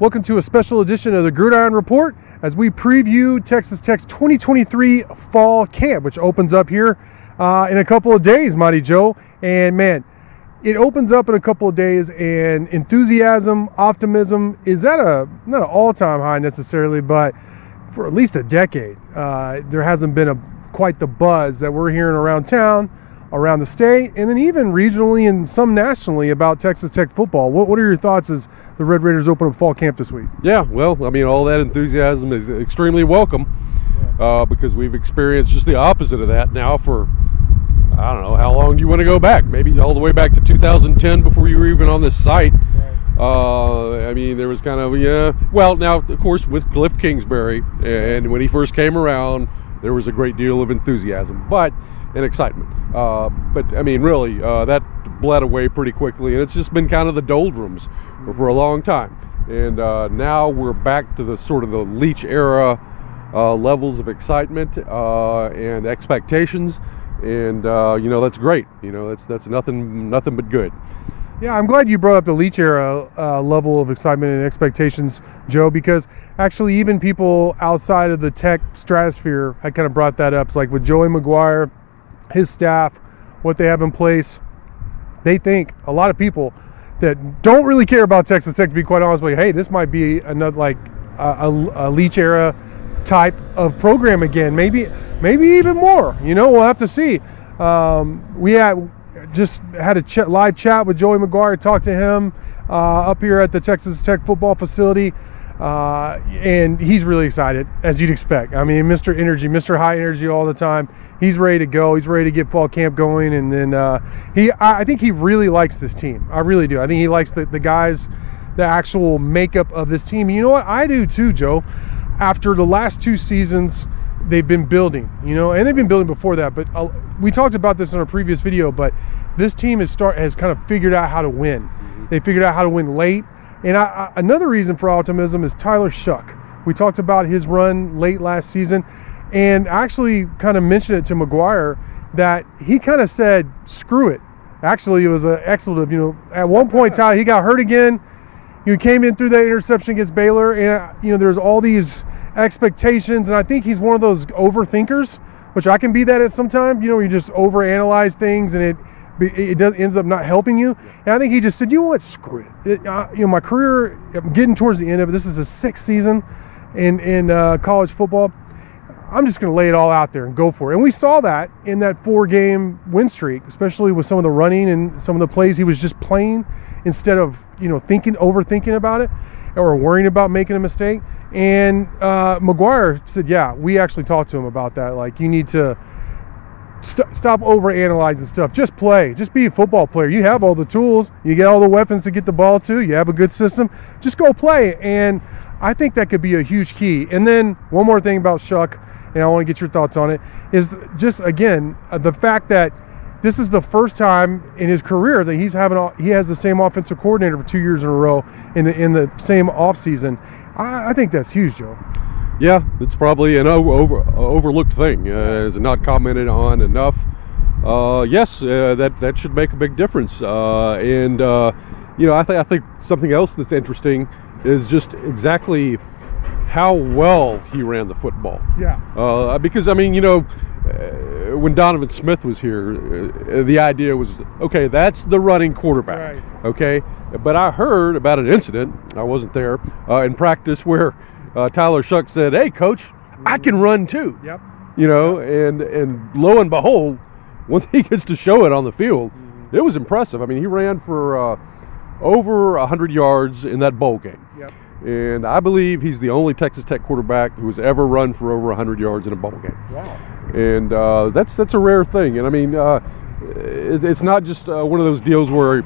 Welcome to a special edition of the Gridiron Report as we preview Texas Tech's 2023 Fall Camp, which opens up here in a couple of days, Mighty Joe. And man, it opens up in a couple of days, and enthusiasm, optimism is at not an all-time high necessarily, but for at least a decade. There hasn't been quite the buzz that we're hearing around town, around the state, and then even regionally and some nationally about Texas Tech football. What are your thoughts as the Red Raiders open up fall camp this week? Yeah, well, I mean, all that enthusiasm is extremely welcome because we've experienced just the opposite of that now for, I don't know, how long do you want to go back? Maybe all the way back to 2010 before you were even on this site. Right. I mean, there was kind of, well, now, of course, with Cliff Kingsbury, and when he first came around, there was a great deal of enthusiasm and excitement. But I mean, really, that bled away pretty quickly, and it's just been kind of the doldrums for a long time. And now we're back to the sort of the Leach era levels of excitement and expectations, and that's great. That's nothing but good. Yeah, I'm glad you brought up the Leach era level of excitement and expectations, Joe, because actually even people outside of the Tech stratosphere had kind of brought that up. It's like with Joey McGuire, his staff, what they have in place, they think, a lot of people that don't really care about Texas Tech, to be quite honest with you, hey, this might be another, like a Leach era type of program again, maybe even more. We'll have to see. We just had a live chat with Joey McGuire, talked to him up here at the Texas Tech football facility, and he's really excited, as you'd expect. I mean, Mr. Energy, Mr. High Energy all the time. He's ready to go. He's ready to get fall camp going, and then I think he really likes this team. I really do. I think he likes the guys, the actual makeup of this team. And you know what? I do too, Joe. After the last two seasons, they've been building, and they've been building before that, but we talked about this in our previous video, but this team has kind of figured out how to win. They figured out how to win late. And another reason for optimism is Tyler Shough. We talked about his run late last season, and actually kind of mentioned it to McGuire that he kind of said, screw it. Actually, it was an expletive. At one point, Tyler, he got hurt again. He came in through that interception against Baylor, and there's all these expectations, and I think he's one of those overthinkers, which I can be that at some time. You just overanalyze things, and it ends up not helping you. And I think he just said, you know what, screw it. My career, I'm getting towards the end of it. This is the sixth season in college football. I'm just going to lay it all out there and go for it. And we saw that in that 4-game win streak, especially with some of the running and some of the plays he was just playing instead of overthinking about it or worrying about making a mistake. And McGuire said, yeah, we actually talked to him about that. Like, you need to stop overanalyzing stuff. Just play. Just be a football player. You have all the tools. You get all the weapons to get the ball to. You have a good system. Just go play. And I think that could be a huge key. And then one more thing about Shough, and I want to get your thoughts on it, is just, again, the fact that this is the first time in his career that he has the same offensive coordinator for 2 years in a row in the same offseason. I think that's huge, Joe. Yeah, it's probably an overlooked thing. It's not commented on enough. Yes, that should make a big difference. I think something else that's interesting is just exactly how well he ran the football. Yeah. Because, I mean, when Donovan Smith was here, the idea was, okay, that's the running quarterback. Right. Okay? But I heard about an incident, I wasn't there, in practice where Tyler Shough said, hey, coach, I can run too. Yep. And lo and behold, once he gets to show it on the field, it was impressive. I mean, he ran for over 100 yards in that bowl game. Yep. And I believe he's the only Texas Tech quarterback who has ever run for over 100 yards in a bowl game. Wow. And that's a rare thing. And I mean, it's not just one of those deals where,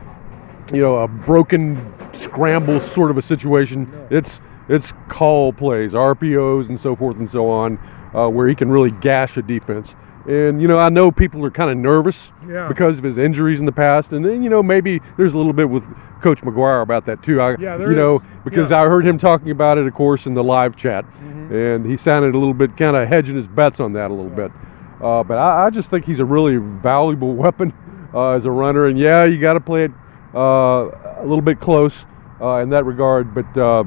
a broken scramble sort of a situation. No. It's call plays, RPOs, and so forth and so on, where he can really gash a defense. And, I know people are kind of nervous because of his injuries in the past. And then, maybe there's a little bit with Coach McGuire about that too. Because I heard him talking about it, of course, in the live chat. And he sounded a little bit kind of hedging his bets on that a little bit. But I just think he's a really valuable weapon as a runner. And, you got to play it a little bit close in that regard. But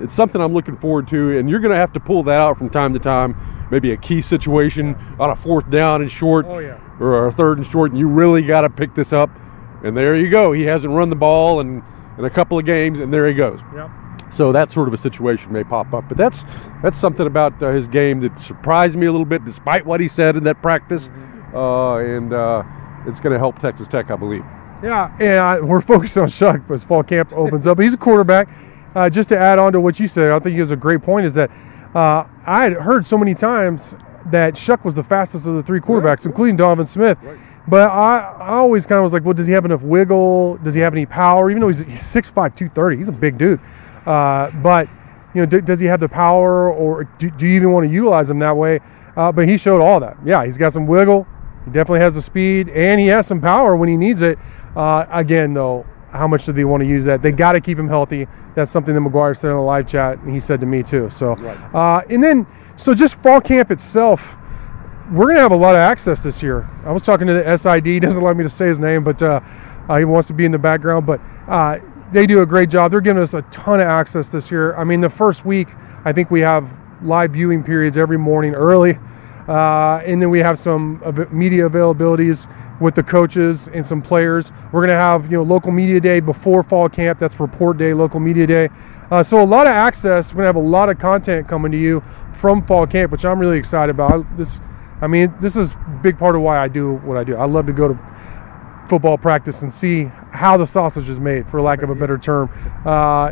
it's something I'm looking forward to, and you're going to have to pull that out from time to time. Maybe a key situation on a 4th down and short, or a 3rd and short, and you really got to pick this up. And there you go. He hasn't run the ball in a couple of games, and there he goes. Yep. So that sort of a situation may pop up. But that's something about his game that surprised me a little bit, despite what he said in that practice. And it's going to help Texas Tech, I believe. Yeah, and we're focused on Shuck as fall camp opens up. He's a quarterback. Just to add on to what you said, I think he has a great point, is that I had heard so many times that Shuck was the fastest of the 3 quarterbacks, including Donovan Smith. But I always kind of was like, well, does he have enough wiggle? Does he have any power? Even though he's 6'5", 230, he's a big dude. But, does he have the power, or do you even want to utilize him that way? But he showed all that. Yeah, he's got some wiggle. He definitely has the speed, and he has some power when he needs it. Again, though, how much do they want to use that? They got to keep him healthy. That's something that McGuire said in the live chat, and he said to me too. So, and then, so just fall camp itself, we're going to have a lot of access this year. I was talking to the SID. He doesn't allow me to say his name, but he wants to be in the background. But they do a great job. They're giving us a ton of access this year. I mean, the first week, I think we have live viewing periods every morning early. And then we have some media availabilities with the coaches and some players. We're going to have, local media day before fall camp. That's report day, local media day. So a lot of access. We're going to have a lot of content coming to you from fall camp, which I'm really excited about. This is a big part of why I do what I do. I love to go to football practice and see how the sausage is made, for lack of a better term.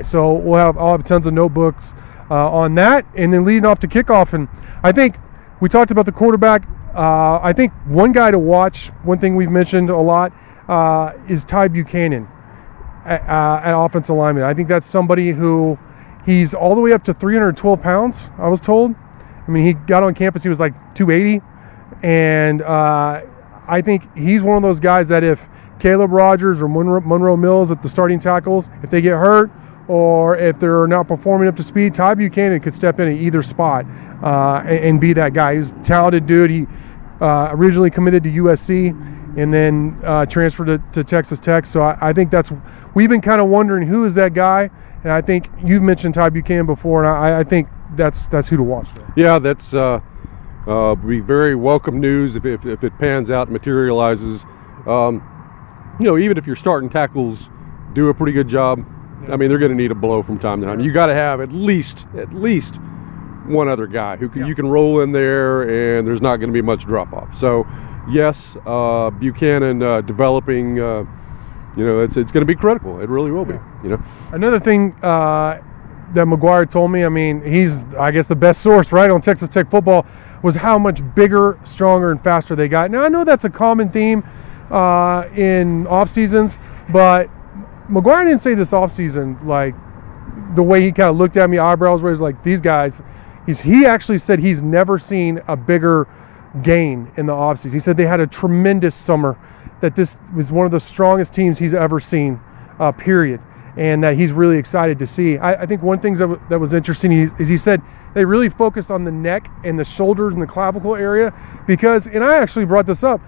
So I'll have tons of notebooks on that. And then leading off to kickoff. And I think we talked about the quarterback. I think one guy to watch, one thing we've mentioned a lot, is Ty Buchanan at offensive lineman. I think that's somebody who, he's all the way up to 312 pounds, I was told. I mean, he got on campus, he was like 280. And I think he's one of those guys that if Caleb Rogers or Monroe Mills at the starting tackles, if they get hurt, or if they're not performing up to speed, Ty Buchanan could step in at either spot and be that guy. He's a talented dude. He originally committed to USC and then transferred to Texas Tech. So I think we've been kind of wondering who is that guy. And I think you've mentioned Ty Buchanan before, and I think that's who to watch. Yeah, that's be very welcome news if it pans out and materializes. Even if your starting tackles do a pretty good job, I mean, they're going to need a blow from time to time. You got to have at least one other guy who you can roll in there, and there's not going to be much drop off. So, yes, Buchanan developing. It's going to be critical. It really will be. Another thing that McGuire told me. I mean, he's, I guess, the best source, right, on Texas Tech football, was how much bigger, stronger, and faster they got. Now, I know that's a common theme in off seasons, but McGuire didn't say this offseason, like the way he kind of looked at me, eyebrows raised, like these guys. He actually said he's never seen a bigger gain in the offseason. He said they had a tremendous summer, that this was one of the strongest teams he's ever seen, period, and that he's really excited to see. I think one thing that was interesting is he said they really focused on the neck and the shoulders and the clavicle area because, and I actually brought this up,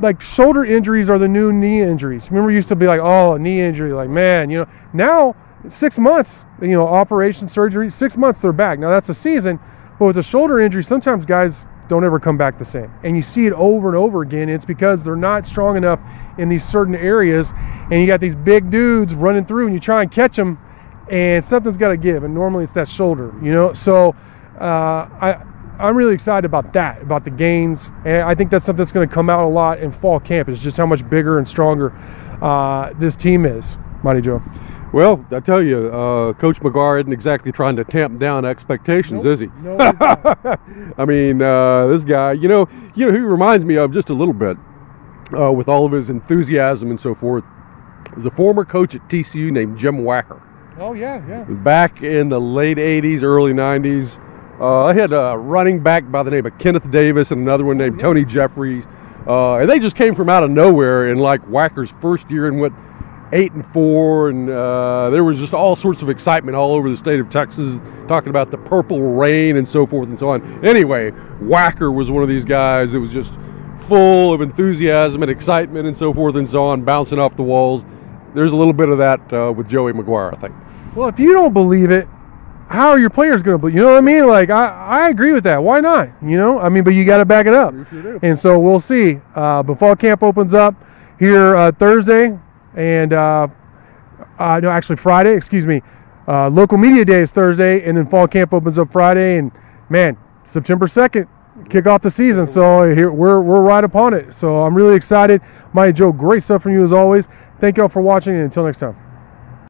like shoulder injuries are the new knee injuries. Remember, it used to be like, oh, a knee injury, like, man, now 6 months, operation, surgery, 6 months they're back. Now that's a season, but with a shoulder injury, sometimes guys don't ever come back the same. And you see it over and over again. It's because they're not strong enough in these certain areas, and you got these big dudes running through, and you try and catch them, and something's got to give, and normally it's that shoulder, So I'm really excited about that, about the gains, and I think that's something that's going to come out a lot in fall camp, is just how much bigger and stronger this team is. Mighty Joe. Well, I tell you, Coach McGuire isn't exactly trying to tamp down expectations, is he? No, he's not. I mean, this guy, who he reminds me of just a little bit, with all of his enthusiasm and so forth, is a former coach at TCU named Jim Wacker. Oh, yeah. Back in the late 80s, early 90s. I had a running back by the name of Kenneth Davis and another one named Tony Jeffries. And they just came from out of nowhere in like Wacker's first year and went 8-4, and there was just all sorts of excitement all over the state of Texas, talking about the purple rain and so forth and so on. Anyway, Wacker was one of these guys that was just full of enthusiasm and excitement and so forth and so on, bouncing off the walls. There's a little bit of that with Joey McGuire, I think. Well, if you don't believe it, how are your players going to play? You know what I mean? Like, I agree with that. Why not? You know, I mean, but you got to back it up. And so we'll see. But fall camp opens up here Thursday, and no, actually Friday. Excuse me. Local media day is Thursday, and then fall camp opens up Friday. And man, September 2nd, kick off the season. So here we're right upon it. So I'm really excited. Mike, Joe, great stuff from you as always. Thank y'all for watching, and until next time.